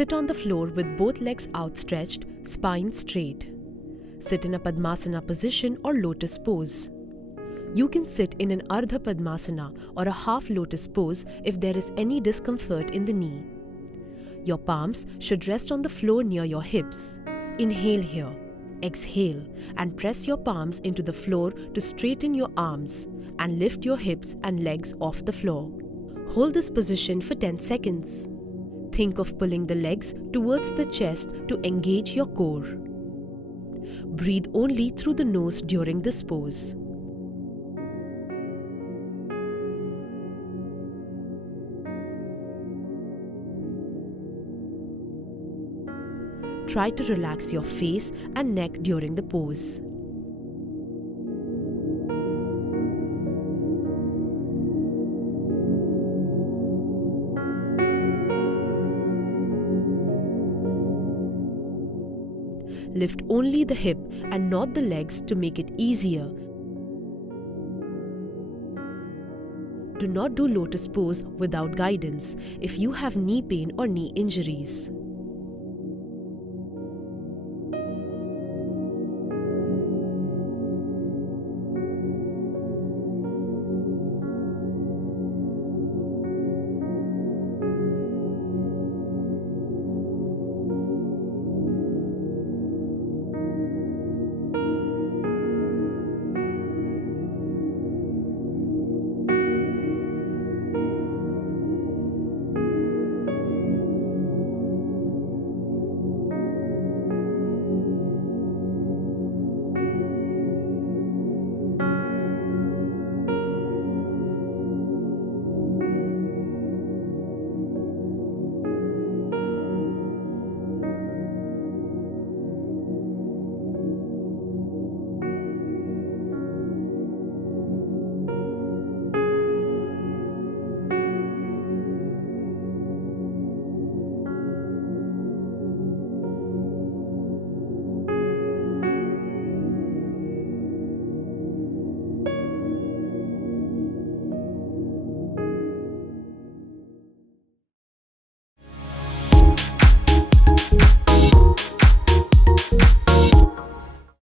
Sit on the floor with both legs outstretched, spine straight. Sit in a padmasana position or lotus pose. You can sit in an ardha padmasana or a half lotus pose if there is any discomfort in the knee. Your palms should rest on the floor near your hips. Inhale here. Exhale and press your palms into the floor to straighten your arms and lift your hips and legs off the floor. Hold this position for 10 seconds. Think of pulling the legs towards the chest to engage your core. Breathe only through the nose during this pose. Try to relax your face and neck during the pose. Lift only the hip and not the legs to make it easier. Do not do lotus pose without guidance if you have knee pain or knee injuries.